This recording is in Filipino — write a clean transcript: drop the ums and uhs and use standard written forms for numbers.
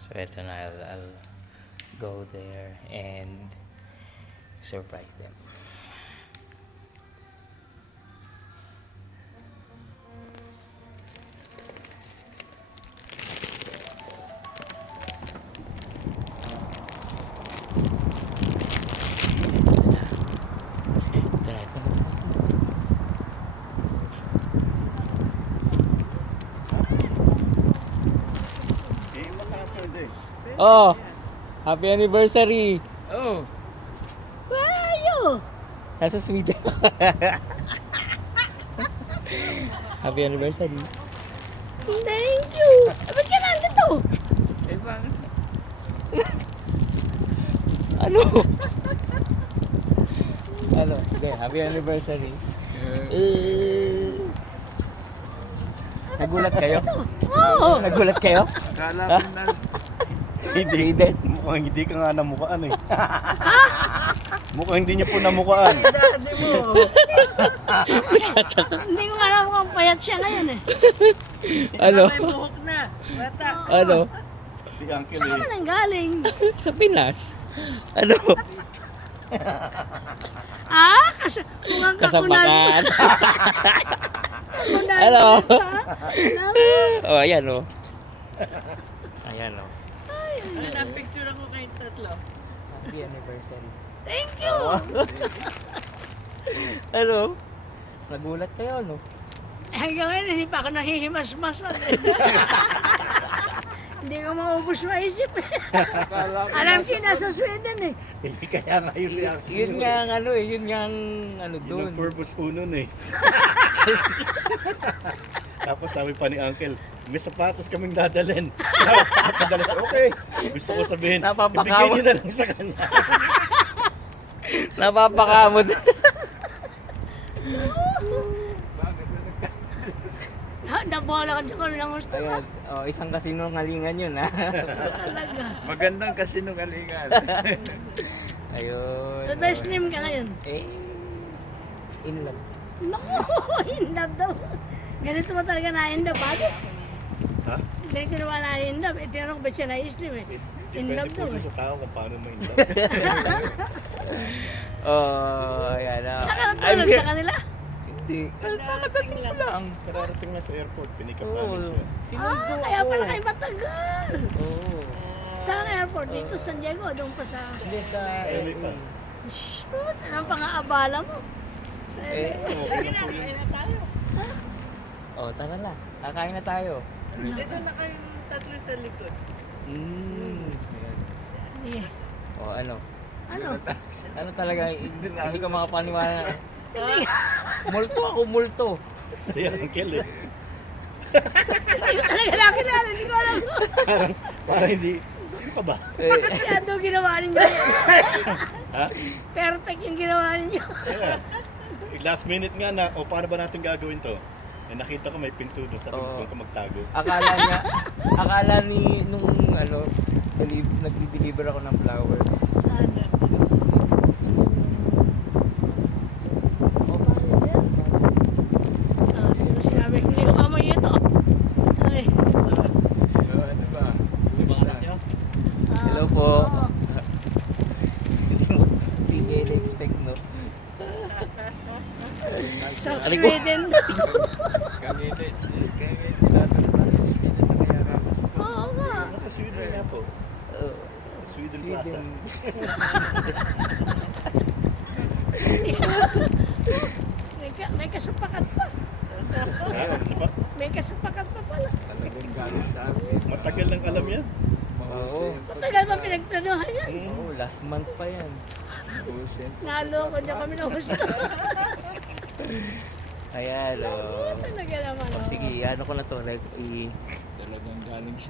So ito na, I'll go there and surprise them. Ito na. Oh, happy anniversary! Oh, Where are you? nasa Sweden. Happy anniversary. Thank you. Ba't ka nandito? Eh, bakit? Ano? Ano? Okay, happy anniversary. Nagulat kayo? Oo. Nagulat kayo? Kala ko na. Hindi. Sweden. Mukhang hindi ka nga namukaan eh. Mukhang hindi niya po namukaan. Daddy mo. Hindi ko alam kung payat siya ngayon eh. Ano? May buhok na. Bata. Ano? Si Uncle Saan ka eh. nang galing? Sa Pinas? Ano? Ah? Mukhang kakunan. Kasapakan. Kakunan. Ano? Naku. Oh, ayan oh. Ayan oh. Ano na picture ako kayong tatlo? Happy anniversary. Thank you. Ano? Nagulat kayo, no? Hanggang ngayon, hindi pa ako nahihimas-masan eh. Hindi ko maubos maisip eh. Alam ko yun, nasa Sweden eh. Hindi kaya nga yung reaction. Yun nga ang ano eh, yun nga ang ano Yun doon. ang purpose po nun eh. Tapos sabi pa ni Uncle, may sapatos kaming dadalhin. Nakapadalas, okay. Gusto ko sabihin, Napapakawa. ibigay niyo na lang sa kanya. Napapakamot. Nabola ka dyan kami ng gusto ka. Ayan, oh, isang kasinungalingan yun ha. Talaga. Magandang kasinungalingan. Ayun. Ba't ba slim ka ngayon? Eh, in love. Naku, in-love daw. Ganito mo talaga na-in-love, bakit? Ha? Hindi ko naman na-in-love. Eh, tinanong ko ba't siya na-slim eh. In-love Depende daw po eh. sa tao kung paano ma-inlove. Oh, ayan ah. Saan ka natulog sa kanila? Hindi. Palagating ko lang. Kararating na sa airport, pinikap Oo. namin siya. Sinundo Kaya ko. pala kayo matagal. Oo. Saan airport? Dito, San Diego, doon pa sa... Hindi sa Eme pa. Shoot, anong pang-aabala mo? Sa Eh, Okay na po yun. oh, tara na. Kakain na tayo. Dito na kayong tatlo sa likod. Ayan. Yeah. Oh, ano? Ano? Ano talaga, hindi ka makapaniwala. Multo ako, multo. Si Uncle eh. Hindi ko talaga nakilala, hindi ko alam. Parang hindi, sino ka ba? Eh, Masyado ginawa ninyo. Ha? Perfect yung ginawa ninyo. Yeah. Last minute nga na, o paano ba natin gagawin to? Eh, nakita ko may pinto doon sa Oo. doon ka magtago. akala ni, nung ano, nag-deliver ako ng flowers. Sana. Oh, bakit siya? Hindi mo sinabi, hindi ko kamoy ito. Ay. Ano ba? Ah, Hello po. oo. Hindi niya in-expect, no? Sa Sweden daw. Kami tinatanong sa Sweden na kaya kapos. Oo nga. Nasa Sweden nga po. Sa Sweden Plaza. May kasapakat pa. Ha? Ano ba? May kasapakat pa pala. Talagang galing sa amin. Matagal lang alam yan. Oo. Matagal pa pinagplanuhan yan. Oo, last month pa yan. Naloko niya kami ng gusto. Ayan, oh. Talaga naman. Oh, oh. sige, ano ko na to, like, talagang galing siya.